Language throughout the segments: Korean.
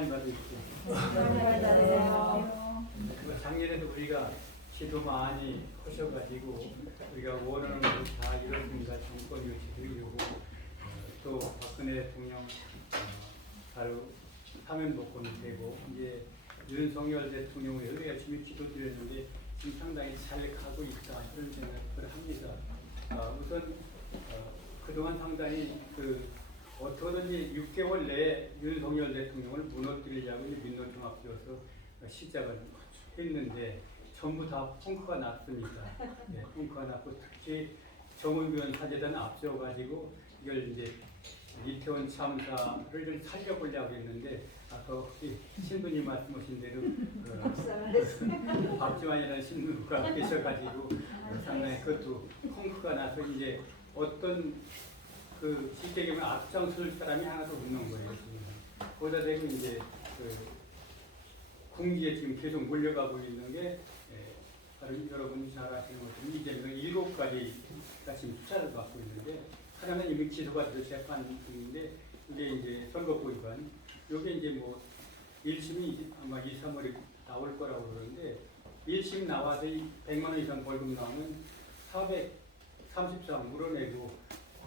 많이 받으십시오. 작년에도 우리가 기도 많이 하셔가지고 우리가 원하는 것을 다 이뤘습니다. 정권 유치도 이루고 또 박근혜 대통령 바로 사면복권이 되고 이제 윤석열 대통령을 열심히 기도드렸는데 지금 상당히 잘 가고 있다 이런 생각을 합니다. 우선 그동안 상당히 어떻게든지 6개월 내에 윤석열 대통령을 무너뜨리려고 민노총합지어서 시작을 했는데 전부 다 펑크가 났습니다. 네, 펑크가 났고 특히 정의위원 사재단 앞세워가지고 이걸 이제 이태원 참사를 좀 살려보려고 했는데 아까 혹시 신부님 말씀하신 대로 박지환이라는 신부가 계셔가지고 상당히 그것도 펑크가 나서 이제 어떤 실제적으로 앞장설 사람이 하나도 없는 거예요. 거기다 대고 이제 군기에 지금 계속 몰려가고 있는 게 바로 여러분이 잘 아시는 것처럼 이재명 7가지가 지금 수사를 받고 있는데 하나는 이미 기소가 돼서 재판 중인데 이게 이제 선거법 위반 이게 이제 뭐 1심이 아마 2, 3월에 나올 거라고 그러는데 1심 나와서 100만 원 이상 벌금 나오면 433 물어내고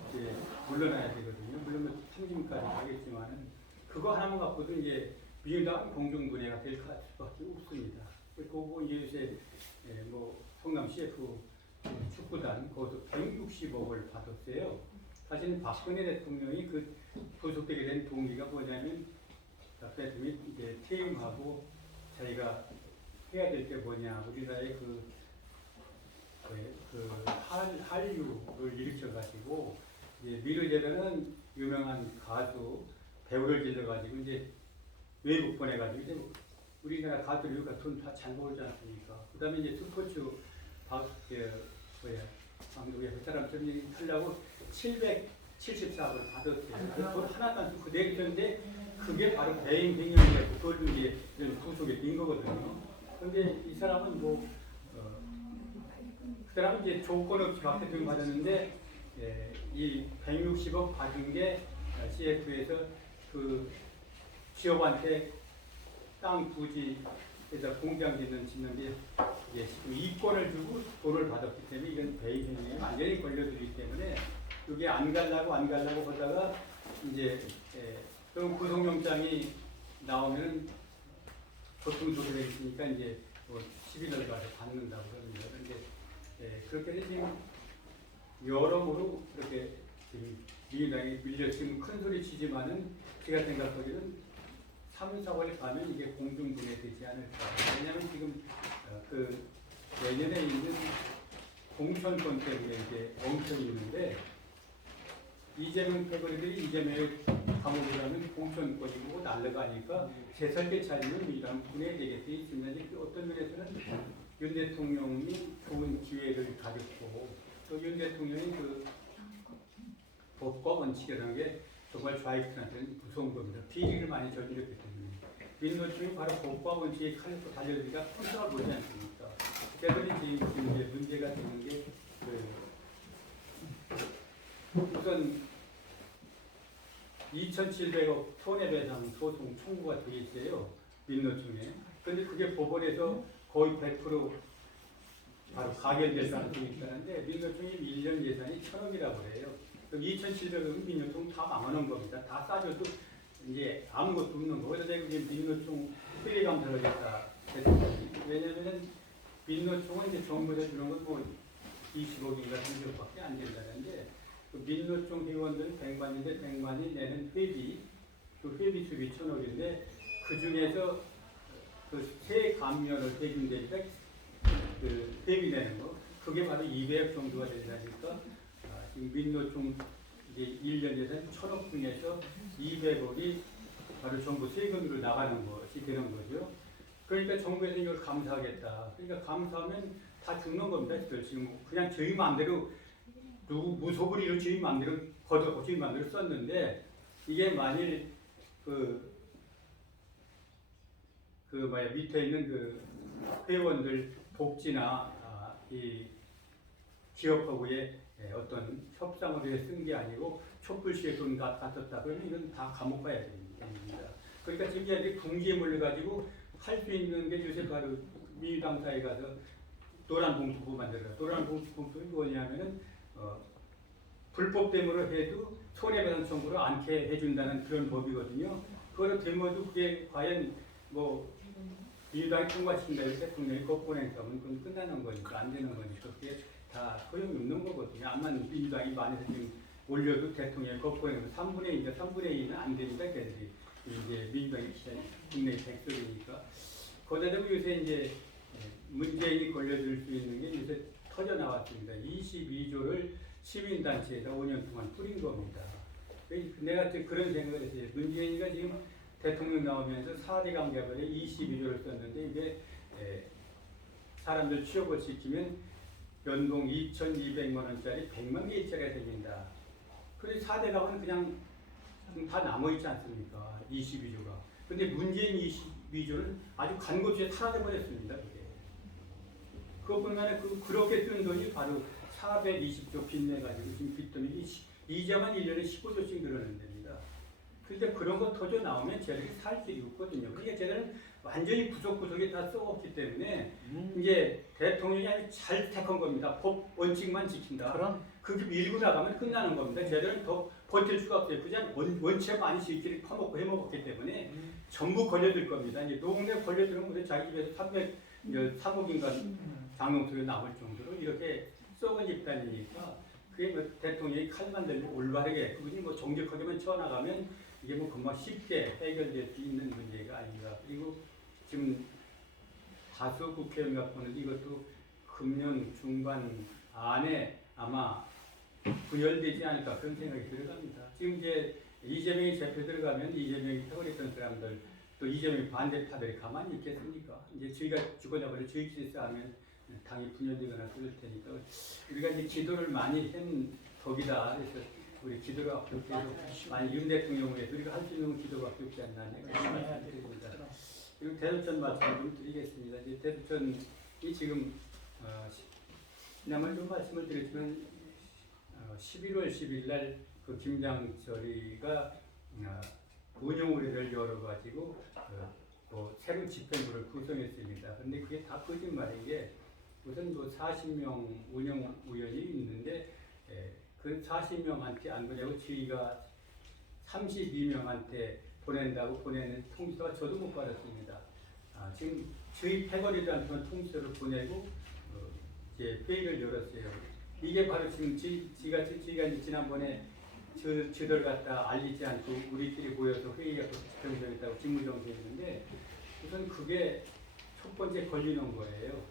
이제 물러나야 되거든요. 물론 3심까지 가겠지만은 그거 하나만 갖고도 이제 민주당 공정분해가 될 수밖에 없습니다. 그리고 이제 요새 뭐 성남 CF 축구단 거기서 160억을 받았어요. 사실은 박근혜 대통령이 그 구속되게 된 동기가 뭐냐면 대통령이 이제 퇴임하고 자기가 해야 될 게 뭐냐 우리나라의 한류를 일으켜가지고 이제 미르재단은 유명한 가수 배우를 길러가지고 이제 외국 보내가지고 이제 우리나라 가수들 여기가 돈 다 잘 벌지 않습니까? 그다음에 이제 스포츠 방송에 그 사람들이 하려고 774억을 받았어요. 돈 하나도 안 쓰고 내줬는데 그게 바로 배임 횡령이라고 그걸 이제 구속에 뛴 거거든요. 그런데 이 사람은 그 사람은 이제 조건 없이 박 대통령 받았는데 이 160억 받은 게 CF에서 그 기업한테 땅 부지에서 공장 짓는데 지금 이권을 주고 돈을 받았기 때문에 이건 배임행위에 완전히 걸려들기 때문에 이게 안 가려고 하다가 이제 그럼 구속영장이 나오면 보통 조례가 있으니까 이제 11월 가서 받는다고 그럽니다. 그런데 그렇게 해서 지금 여러모로 그렇게 민주당이 밀려 지금 큰 소리 치지만은 제가 생각하기는 3, 4월에 가면 이게 공중분해 되지 않을까. 왜냐하면 지금 내년에 있는 공천권 때문에 이제 엉켜이 있는데 이재명 패거리들이 이재명의 감옥에 가면 공천권이고 날라가니까 재설계 차리면 민주당 분해되게 돼 있습니다. 어떤 면에서는 윤 대통령이 좋은 기회를 가졌고 또 윤 대통령이 법과 원칙이라는 게 정말 좌익들한테는 무서운 겁니다. 비리를 많이 저질렀기 때문에 민노총이 바로 법과 원칙에 칼을 달려들기가 꼼짝을 보지 않습니까? 그래서 지금 이제 문제가 되는 게 우선 2,700억 손해배상 소송 청구가 되어 있어요. 민노총에. 그런데 그게 법원에서 거의 100% 바로 가결될 가능성이 있다는데 민노총이 1년 예산이 1,000억이라고 해요. 그럼 2,700억은 민노총 다 망하는 겁니다. 다 싸줘도 이제 아무것도 없는 거. 그래서 제가 민노총 회계 감사를 하겠다 했습니다. 왜냐하면 민노총은 이제 정부에서 주는 건 뭐 20억인가 30억밖에 안 된다는데 그 민노총 회원들은 100만인데 100만이 내는 회비, 그 회비 수입이 1,000억인데 그 중에서 그 세 감면을 대준되니까 그 회비 내는 거 그게 바로 200억 정도가 된다니까 지금 민노총 이제 1년 예산 1,000억 중에서 200억이 바로 정부 세금으로 나가는 것이 되는 거죠. 그러니까 정부에서 이걸 감사하겠다. 그러니까 감사하면 다 죽는 겁니다. 지금 그냥 저희 마음대로 무소불위로 저희 마음대로 걷어고 저희 마음대로 썼는데 이게 만일 밑에 있는 그 회원들 복지나 이 기업하고의 어떤 협상을 위해 쓴 게 아니고 촛불시에 돈 다 썼다 그러면 이건 다 감옥 가야 됩니다. 그러니까 지금 얘들이 궁지에 몰려가지고 할 수 있는 게 요새 바로 민주당사에 가서 노란 봉투법 만들어요. 노란 봉투법이 뭐냐면은 불법됨으로 해도 손해배상 청구를 않게 해준다는 그런 법이거든요. 그거를 들면도 그게 과연 뭐 민주당이 통과시킨다 해서 대통령이 거부권 행사하면 그건 끝나는 거니까 안 되는 거니까 그게 다 소용이 없는 거거든요. 암만 민주당이 많이 지금 올려도 대통령이 거부권 행사 3분의 2는 안 되니까 걔들이 이제 민주당이 국내 백석이니까 거기다 대고 요새 이제 문재인이 걸려들 수 있는 게 요새 터져 나왔습니다. 22조를 시민단체에다 5년 동안 뿌린 겁니다. 내가 그런 생각을 했어요. 문재인이가 지금 대통령 나오면서 4대 강개발에 22조를 썼는데 이게 사람들 취업을 시키면 연봉 2,200만 원짜리 100만 개짜리가 생긴다. 그래서 4대 강은 그냥 다 남아있지 않습니까? 22조가. 근데 문재인 22조를 아주 간고주에 사라져버렸습니다. 그것뿐만 아니라 그렇게 쓴 돈이 바로 420조 빚내가지고 지금 빚돈이 이자만 1년에 15조씩 늘어나는 됩니다. 그러니까 그런 거 터져 나오면 쟤들이 살 길이 없거든요. 그러니까 쟤들은 완전히 구석구석에 다 썩었기 때문에 이제 대통령이 아주 잘 택한 겁니다. 법 원칙만 지킨다. 그럼 그게 밀고 나가면 끝나는 겁니다. 쟤들은 더 버틸 수가 없어요. 그냥 원체 많이 지키를 퍼먹고 해먹었기 때문에 전부 걸려들 겁니다. 이제 노무에 걸려들면 자기 집에서 3억인가 장롱소리 나올 정도로 이렇게 썩은 집단이니까 그게 뭐 대통령이 칼만 들고 올바르게 그분이 뭐 정직하게만 쳐나가면 이게 뭐 금방 쉽게 해결될 수 있는 문제가 아닌가. 그리고 지금 다수 국회의원 갖고는 이것도 금년 중반 안에 아마 분열되지 않을까 그런 생각이 들어갑니다. 지금 이제 이재명이 잡혀 들어가면 이재명이 태거했던 사람들 또 이재명 반대파들이 가만히 있겠습니까? 이제 저희가 죽어나버려 저희 짓을 하면 당이 분열되거나 그럴 테니까 우리가 이제 기도를 많이 한 덕이다. 그래서 우리 기도를 앞두고 많이 윤 대통령을 위해서 우리가 할 수 있는 기도밖에 없지 않나 그런 말씀 드립니다. 그리고 대두천 말씀 좀 드리겠습니다. 이제 대두천이 지금 지난번에 좀 말씀을 드렸지만 11월 10일 날 그 김장철이가 운영 의뢰를 열어가지고 뭐 새로 집행부를 구성했습니다. 근데 그게 다 거짓말인 게 우선 뭐 40명 운영 위원이 있는데 그 40명한테 안 보내고 저희가 32명한테 보낸다고 보내는 통지서가 저도 못 받았습니다. 지금 저희 패거리들한테만 통지서를 보내고 이제 회의를 열었어요. 이게 바로 지금 저희가 지난번에 저들 갖다 알리지 않고 우리끼리 모여서 회의가 집행되었다고 직무정지했는데 우선 그게 첫 번째 걸리는 거예요.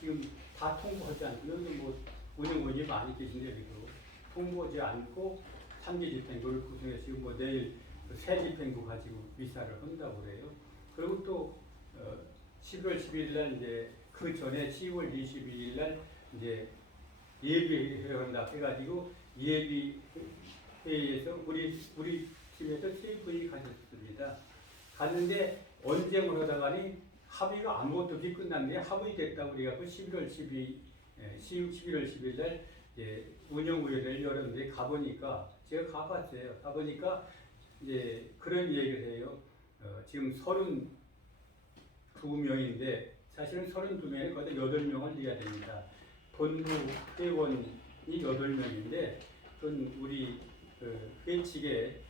지금 다 통보하지 않고 여기 뭐 운영원이 많이 계신데 여기도 통보하지 않고 3기 집행부를 구성해서 지금 뭐 내일 새 집행부 가지고 위사를 한다고 그래요. 그리고 또 11월 10일 날 이제 그 전에 10월 22일 날 이제 예비회의한다 해가지고 예비회의에서 우리 팀에서 세부회의 가셨습니다. 갔는데 언쟁을 하다가니 합의가 아무것도 없이 끝났는데 합의됐다고 그래갖고 11월 10일 날 운영위원회를 열었는데 가보니까 제가 가봤어요. 가보니까 이제 그런 얘기를 해요. 지금 32명인데 사실은 32명에 거의 8명을 넣어야 됩니다. 본부 회원이 8명인데 그건 우리 회의 측에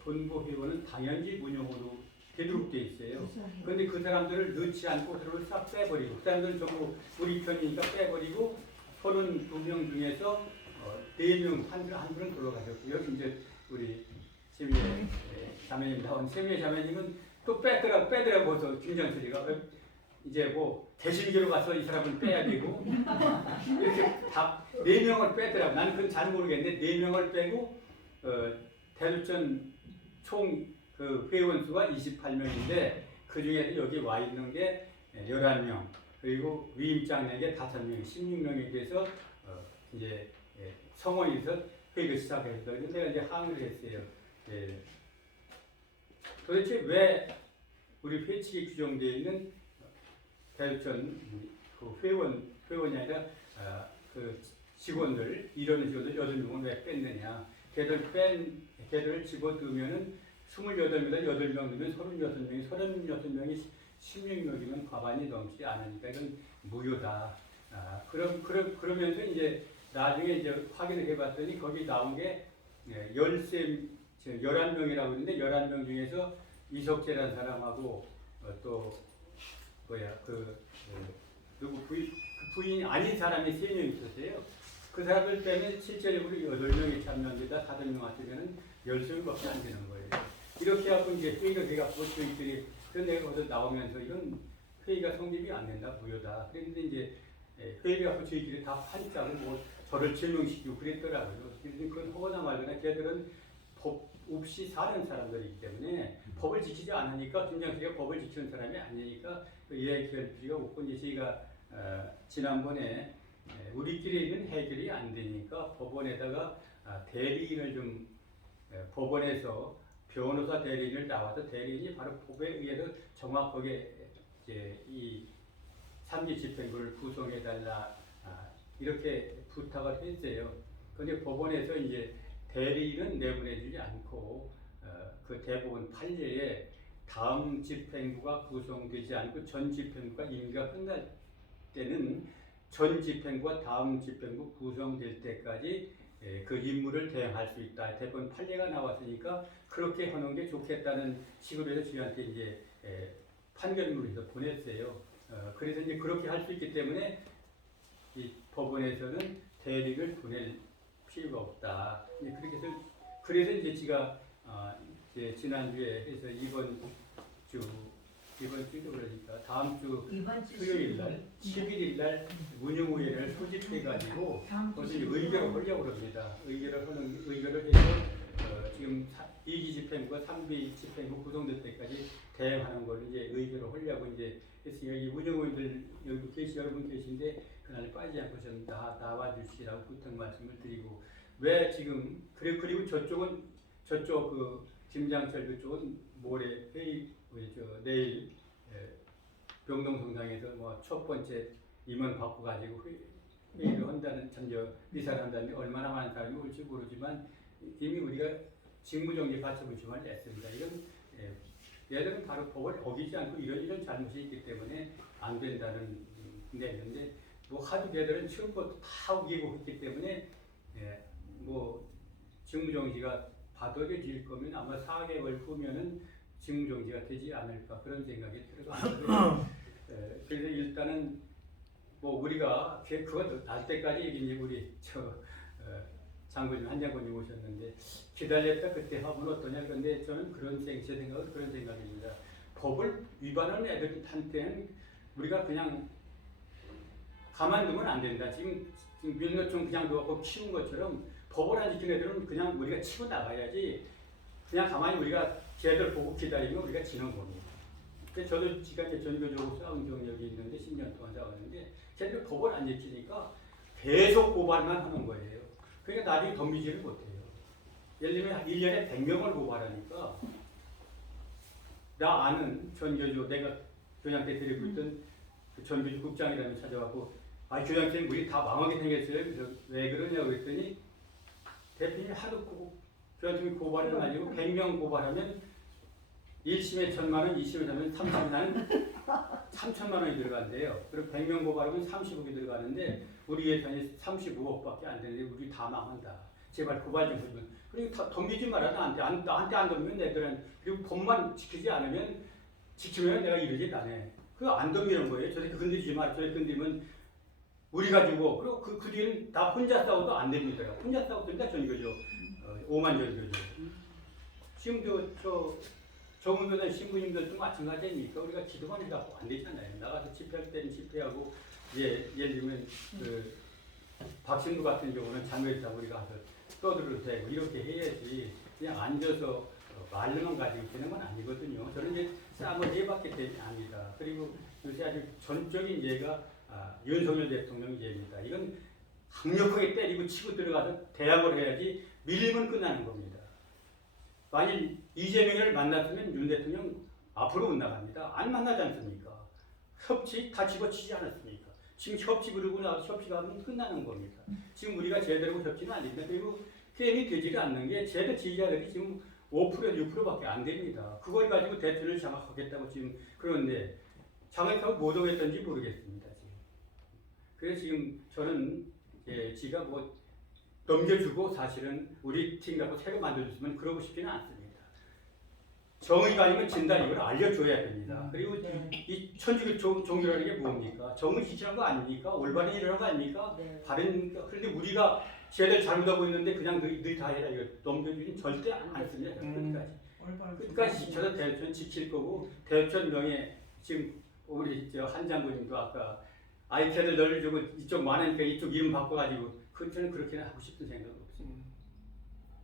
본부 회원은 당연지 운영으로 되도록돼 있어요. 그런데 그 사람들을 넣지 않고 그들을 싹 빼버리고 그 사람들은 전부 우리 편이니까 빼버리고 32명 중에서 4명 한 분은 돌아가셨고 여기 이제 우리 세미의 자매님 나온 세미의 자매님은 또 빼더라고 김장철이가 이제 뭐 대신계로 가서 이 사람을 빼야 되고 이렇게 다 4명을 빼더라고. 나는 그건 잘 모르겠는데 4명을 빼고 대두천 총 그 회원 수가 28명인데 그 중에 여기 와 있는 게 11명 그리고 위임장 내게 5명 16명에 대해서 이제 성원에서 회의를 시작해서 내가 이제 항의를 했어요. 도대체 왜 우리 회칙에 규정되어 있는 대두천 그 회원이 아니라 그 직원들 이런 직원들 8명을 왜 뺐느냐? 걔들을 집어넣으면은 28명에다 8명 넣으면 36명이 36명이 16명이면 과반이 넘지 않으니까 이건 무효다. 그러면서 이제 나중에 이제 확인을 해봤더니 거기 나온 게 11명이라고 하는데 11명 중에서 이석재라는 사람하고 또 누구 부인이 아닌 사람이 3명 있었어요. 그 사람들 때문에 실제적으로 8명이 참여한데다 5명 왔으면 10명밖에 안 되는 거예요. 이렇게 하고 이제 회의가 돼갖고 저희들이 내가 거기서 나오면서 이건 회의가 성립이 안 된다, 무효다. 그런데 이제 회의가 갖고 저희들이 다 판짜고 뭐 저를 제명시키고 그랬더라고요. 그래서 그건 허거나 말거나 걔들은 법 없이 사는 사람들이기 때문에 법을 지키지 않으니까 김장수가 법을 지키는 사람이 아니니까 이야기할 필요가 없고 이제 저희가 지난번에 우리끼리 있는 해결이 안 되니까 법원에다가 대리인을 좀 법원에서 변호사 대리인을 나와서 대리인이 바로 법에 의해서 정확하게 이제 이 3기 집행부를 구성해달라 이렇게 부탁을 했어요. 그런데 법원에서 이제 대리인은 내보내주지 않고 그 대법원 판례에 다음 집행부가 구성되지 않고 전 집행부가 임기가 끝날 때는 전 집행부와 다음 집행부 구성될 때까지 그 임무를 대행할 수 있다. 대법원 판례가 나왔으니까 그렇게 하는 게 좋겠다는 식으로 해서 저희한테 이제 판결문을 해서 보냈어요. 그래서 이제 그렇게 할 수 있기 때문에 이 법원에서는 대리를 보낼 필요가 없다. 그렇게 해서 그래서 이제 제가 이제 지난주에 해서 이번 주도 그러니까 다음 주 수요일 날 11일 날 운영위원회를 소집해가지고 거기서 의결을 하려고 합니다. 의결을 해서 지금 2기 집행부가 3기 집행부 구성될 때까지 대행하는 걸 이제 의결을 하려고 이제 그래서 여기 운영위원들 여기 여러분 계신데 그날에 빠지지 않고 좀 나와 주시라고 부탁 말씀을 드리고 왜 지금 그리고 저쪽 그 김장철 그쪽은 모레 회의 내일 병동성당에서 뭐 첫 번째 임원 받고 가지고 회의를 한다는 의사를 한다는데 얼마나 많은 사람이 올지 모르지만 이미 우리가 직무정지 받침 요청을 냈습니다. 이건 얘들은 바로 법을 어기지 않고 이런 잘못이 있기 때문에 안 된다는 내는데 뭐 하도 걔들은 처음부터 다 어기고 있기 때문에 뭐 직무정지가 받아들일 거면 아마 4개월 후면은 직무정지가 되지 않을까 그런 생각이 들어요. 그래서 일단은 뭐 우리가 그거 날 때까지 이제 우리 장군님 한장군님 오셨는데 기다렸다 그때 하면 어떠냐 그런데 저는 제 생각은 그런 생각입니다. 법을 위반하는 애들한테는 우리가 그냥 가만두면 안 된다. 지금 민노총 그냥 놓고 키운 것처럼 법을 안 지키는 애들은 그냥 우리가 치고 나가야지. 그냥 가만히 우리가 걔들 보고 기다리면 우리가 지는 겁니다. 그래서 저도 지금까지 전교적으로 싸운 경력이 있는데 10년 동안 싸웠는데 걔들 법을 안 지키니까 계속 고발만 하는 거예요. 그러니까 나중에 덤비지를 못해요. 예를 들면 1년에 100명을 고발하니까 나 아는 전교조 내가 교장 때 데리고 있던 그 전교조 국장이라는 찾아와서 교장님 우리 다 망하게 생겼어요. 그래서 왜 그러냐고 그랬더니 대표님이 하도 교장님이 고발을 가지고 100명 고발하면 1심에 1,000만 원, 2심에 하면 3천만 원이 들어간대요. 그리고 100명 고발하면 30억이 들어가는데 우리 예산이 35억밖에 안 되는데 우리 다 망한다. 제발 고발 좀 해주면. 그리고 다 덤비지 마라. 나한테 안 덤비면 애들은 그리고 법만 지키면 내가 이러지 않네. 그거 안 덤비는 거예요. 저렇게 건드리지 마라. 저렇게 건드리면 우리 가지고 그리고 그 뒤에는 다 혼자 싸워도 안 됩니다. 혼자 싸웠습니다. 전교조 5만 전교조. 지금도 정의교단 신부님들도 마찬가지 아닙니까? 우리가 기도만 해갖고 안 되잖아요. 나가서 집회할 때는 집회하고 예를 들면 박신부 같은 경우는 장외에서 우리가 가서 떠들어도 되고 이렇게 해야지 그냥 앉아서 말로만 가지고 되는 건 아니거든요. 저는 이제 싸움을 해봤기 때문에 압니다. 그리고 요새 아주 전적인 예가 윤석열 대통령 예입니다. 이건 강력하게 때리고 치고 들어가서 대항을 해야지 밀리면 끝나는 겁니다. 만일 이재명을 만났으면 윤 대통령 앞으로 못 나갑니다. 안 만나지 않습니까? 협치 다 집어치지 않았습니까? 지금 협치 그러고 나서 협치가 하면 끝나는 겁니다. 지금 우리가 제대로 협치는 안 됩니다. 그리고 게임이 되지가 않는 게 제대 지지자들이 지금 5% 6%밖에 안 됩니다. 그걸 가지고 대표를 장악하겠다고 지금 그러는데 장악하고 못 오겠던지 모르겠습니다. 지금. 그래서 지금 저는 지가 뭐 넘겨주고 사실은 우리 팀 갖고 새로 만들어줬으면 그러고 싶지는 않습니다. 정의가 아니면 진다 이걸 알려줘야 됩니다. 그리고 이 천주교 종교라는 게 뭡니까? 정의 지지한 거 아닙니까? 올바른 일이라는 거 아닙니까? 바른 그런데 우리가 쟤들 잘못하고 있는데 그냥 너희 다 해라 이거 넘겨주진 절대 않습니다. 끝까지 저도 대천 지킬 거고 대천 명예 지금 우리 한 장군님도 아까 아이패드 늘려주고 이쪽 많으니까 이쪽 이름 바꿔가지고 저는 그렇게는 하고 싶은 생각은 없습니다.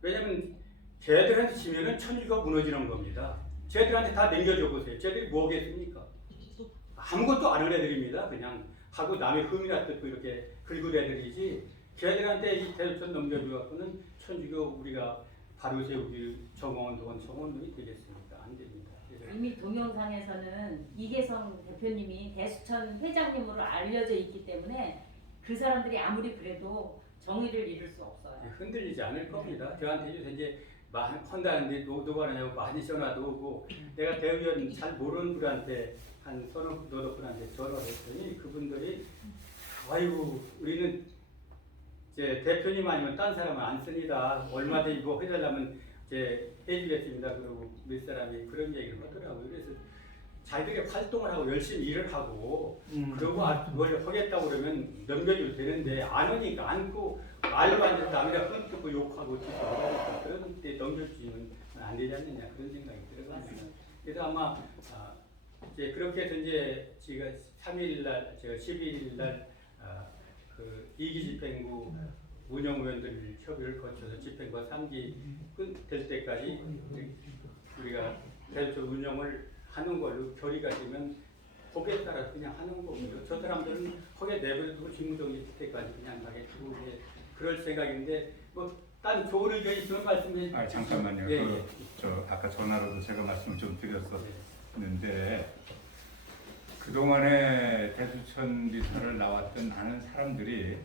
왜냐면 쟤들한테 지면은 천주가 무너지는 겁니다. 쟤들한테 다 넘겨줘 보세요. 쟤들이 뭐겠습니까? 아무것도 안 하는 애들입니다. 그냥 하고 남의 흠이나 뜯고 이렇게 긁은 애들이지. 쟤들한테 이 대천 넘겨줘갖고는 천주교 우리가 바로 세우기 정원운동이 되겠습니까? 안 됩니다. 이미 동영상에서는 이계성 대표님이 대수천 회장님으로 알려져 있기 때문에 그 사람들이 아무리 그래도 정의를 이룰 수 없어요. 흔들리지 않을 겁니다. 저한테 이제 한다는데 누가 하냐고 많이 전화도 오고 내가 대의원 잘 모르는 분한테 한 서너 분한테 전화를 했더니 그분들이 아이고 우리는 이제 대표님 아니면 딴 사람은 안 씁니다. 얼마든지 뭐 해달라면 이제 해주겠습니다. 그러고 몇 사람이 그런 얘기를 하더라고요. 그래서 자기들이 활동을 하고 열심히 일을 하고 그러고 뭘 하겠다고 그러면 넘겨줘도 되는데 안 하니까 안고 말로 안 돼서 남이라 흠뜯고 욕하고 그러니까 그런 때 넘겨주면 안 되지 않느냐 그런 생각이 들어요. 그래서 아마 이제 그렇게 해서 이제 제가 3일날 제가 12일날 그 2기 집행부 운영위원들 협의를 거쳐서 집행부 3기 끝될 때까지 우리가 대표 운영을 하는 걸로 결의가 되면 거기에 따라 그냥 하는 거고요. 저 사람들은 거기에 내버려두고 직무정지 때까지 그냥 가겠고 그럴 생각인데 뭐 딴 좋은 의견이 있으면 말씀해 주세요. 잠깐만요. 예, 저 아까 전화로도 제가 말씀을 좀 드렸었는데 그동안에 대수천 미사를 나왔던 많은 사람들이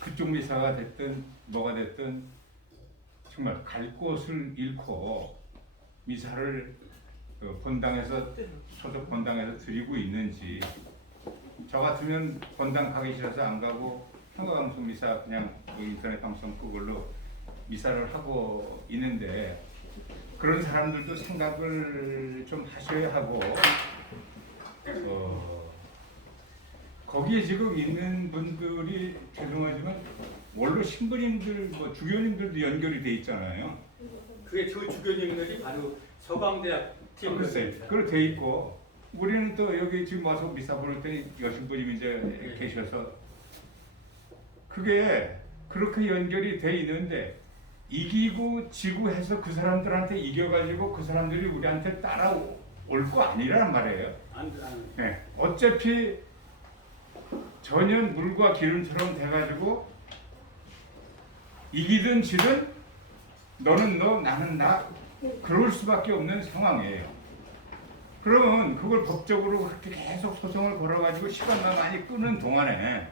그쪽 미사가 됐든 뭐가 됐든 정말 갈 곳을 잃고 미사를 본당에서 소속 본당에서 드리고 있는지 저 같으면 본당 가기 싫어서 안 가고 평화방송 미사 그냥 인터넷 방송 그걸로 미사를 하고 있는데 그런 사람들도 생각을 좀 하셔야 하고 거기에 지금 있는 분들이 죄송하지만 원로 신부님들 뭐 주교님들도 연결이 돼 있잖아요. 그게 저 주교님들이 바로 서강대학 팀입니다. 그걸 돼 있고 우리는 또 여기 지금 와서 미사 보낼 때니 여신부님이 이제 계셔서 그게 그렇게 연결이 돼 있는데 이기고 지고 해서 그 사람들한테 이겨가지고 그 사람들이 우리한테 따라올 거 아니란 말이에요. 네. 어차피 전혀 물과 기름처럼 돼가지고 이기든 지든 너는 너 나는 나 그럴 수밖에 없는 상황이에요. 그러면 그걸 법적으로 그렇게 계속 소송을 걸어가지고 시간만 많이 끄는 동안에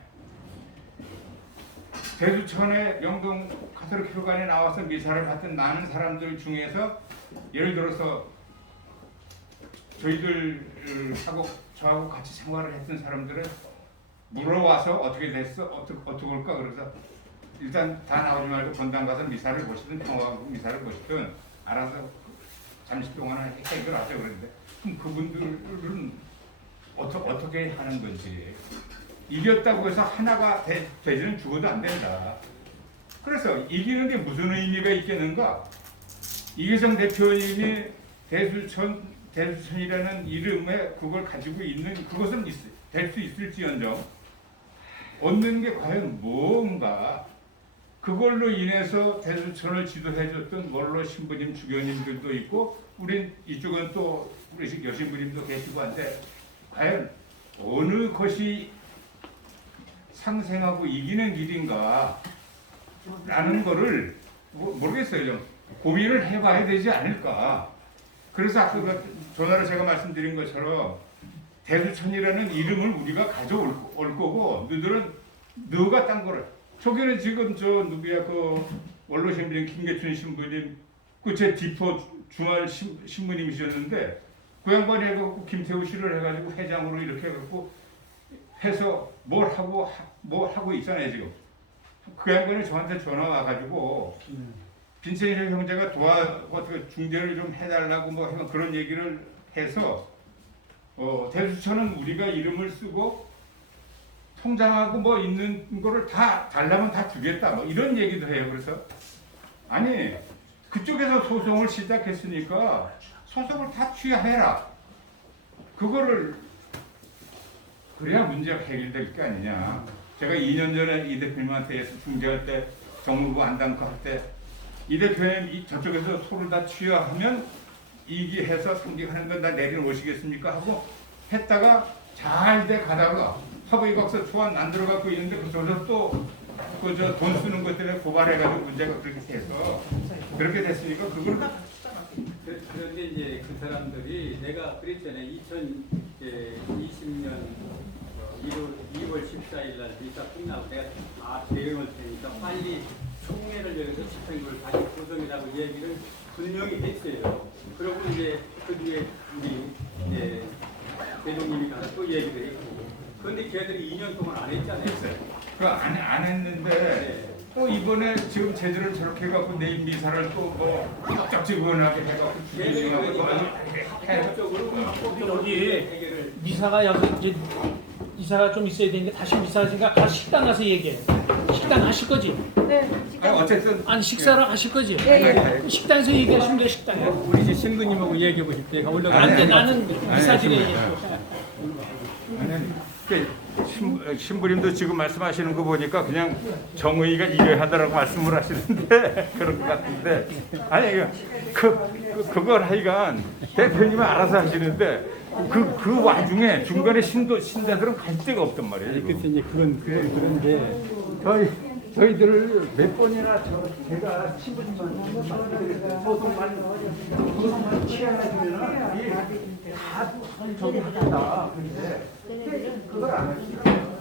대수천의 영동 가톨릭 교관에 나와서 미사를 받던 많은 사람들 중에서 예를 들어서 저희들하고 저하고 같이 생활을 했던 사람들은 물어와서 어떻게 됐어? 어떻게 올까? 그래서 일단 다 나오지 말고 본당 가서 미사를 보시든 평화하고 미사를 보시든 알아서 잠시 동안 해결하죠. 그런데 그럼 그분들은 어떻게 하는 건지 이겼다고 해서 하나가 되지는 죽어도 안 된다. 그래서 이기는 게 무슨 의미가 있겠는가? 이계성 대표님이 대수천이라는 이름에 그걸 가지고 있는 그것은 될 수 있을지언정 얻는 게 과연 뭔가 그걸로 인해서 대수천을 지도해줬던 원로 신부님 주교님들도 있고 우린 이쪽은 또 우리 여신부님도 계시고 한데 과연 어느 것이 상생하고 이기는 길인가 라는 거를 모르겠어요. 좀 고민을 해봐야 되지 않을까. 그래서 아까 전화로 제가 말씀드린 것처럼 대수천이라는 이름을 우리가 가져올 거고 너희들은 너가 딴 거를 저기는 지금 저 누구야 그 원로 신부님 김계춘 신부님 그 제 디포 주말 신부님이셨는데 그 양반이 해갖고 김태우 씨를 해가지고 회장으로 이렇게 해갖고 해서 뭘 하고 있잖아요 지금. 그 양반이 저한테 전화 와가지고 빈센이 형제가 어떻게 중재를 좀 해달라고 뭐 그런 얘기를 해서 대수처는 우리가 이름을 쓰고 통장하고 뭐 있는 거를 다 달라면 다 주겠다 뭐 이런 얘기도 해요. 그래서 아니 그쪽에서 소송을 시작했으니까 소송을 다 취하해라. 그거를 그래야 문제가 해결될 게 아니냐. 제가 2년 전에 이 대표님한테 중재할 때 정무부 안담과 할 때 이 대표님 저쪽에서 소를 다 취하하면 이기 해서 상직하는 건 다 내려놓으시겠습니까 하고 했다가 잘 돼 가다가 사법이각서 초안 안 들어가고 있는데 그쪽에서 또 그 저 돈 쓰는 것 때문에 고발해가지고 문제가 그렇게 돼서 그렇게 됐으니까 그걸 그런데 이제 그 사람들이 내가 그랬잖아요. 2020년 2월 14일 날 미사 끝나고 내가 다 대응할 테니까 빨리 총회를 열어서 집행부를 다시 구성이라고 얘기를 분명히 했어요. 그러고 이제 그 뒤에 우리 이제 대통령이 가서 또 얘기를 했고. 그런데 걔들이 2년 동안 안 했잖아요. 안 했는데 또 이번에 지금 제대로 저렇게 해갖고 내일 미사를 또 뭐 쩍쩍지근하게 해갖고 여기 미사가 여기 이제 이사가 좀 있어야 되는데 다시 미사하니까 가서 식당 가서 얘기해. 식당 가실 거지? 네. 어쨌든 아니 식사를 하실 거지? 네. 식당에서 얘기하시면 돼 식당에. 우리 집 신부님하고 얘기하고 싶대. 올라가. 안돼 나는 미사진에 아니, 얘기해. 신부님도 지금 말씀하시는 거 보니까 그냥 정의가 이겨야 한다라고 말씀을 하시는데 그럴 것 같은데 아니 그걸 하여간 대표님은 알아서 하시는데 그 와중에 중간에 신자들은 갈 데가 없단 말이에요. 글쎄 이제 그건 그런데 저희들을 몇 번이나 제가 신부님한테 소송만 취해가지면은 이게 다 저기 하겠다. 근데 그걸 안 하시더라고요.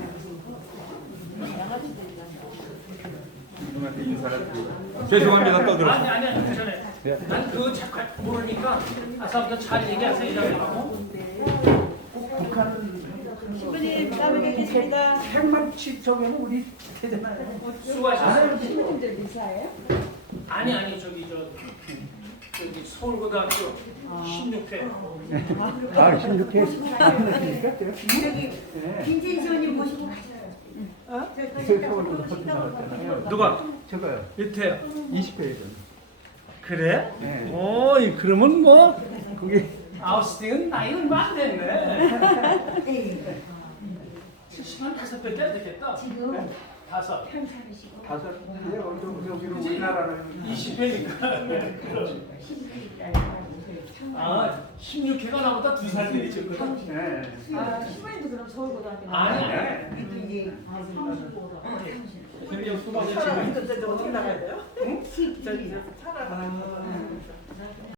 신부님한테 인사를 드리고 죄송합니다. 떠들어. 아니 괜찮아요. 난 그거 자꾸 모르니까 아까부터 잘 얘기하세요. 이러고. 신부님 따로 계십니다. 핵만치 저기는 우리 되잖아요. 수고하셨어요. 신부님들 미사예요? 아니 저기 서울고등학교 16회. 아, 16회. 저기 김진수님 모시고 가셔요. 누가? 저거요. 밑에요. 20회예요. 그래? 네. 어이 그러면 뭐 그게 아우스팅은 나이 얼마 안 됐네. 70한 5배 때 되겠다. 지금 다섯. 편찮으시고 다섯 개 여기는 우리나라는 20회니까. 아 16회가 나보다 2살 내리죠. 네. 신부님도 그럼 서울고등학교 아니. 이제 근데 수박에 차라리 근데 어떻게 나가야 돼요? 저기 차라리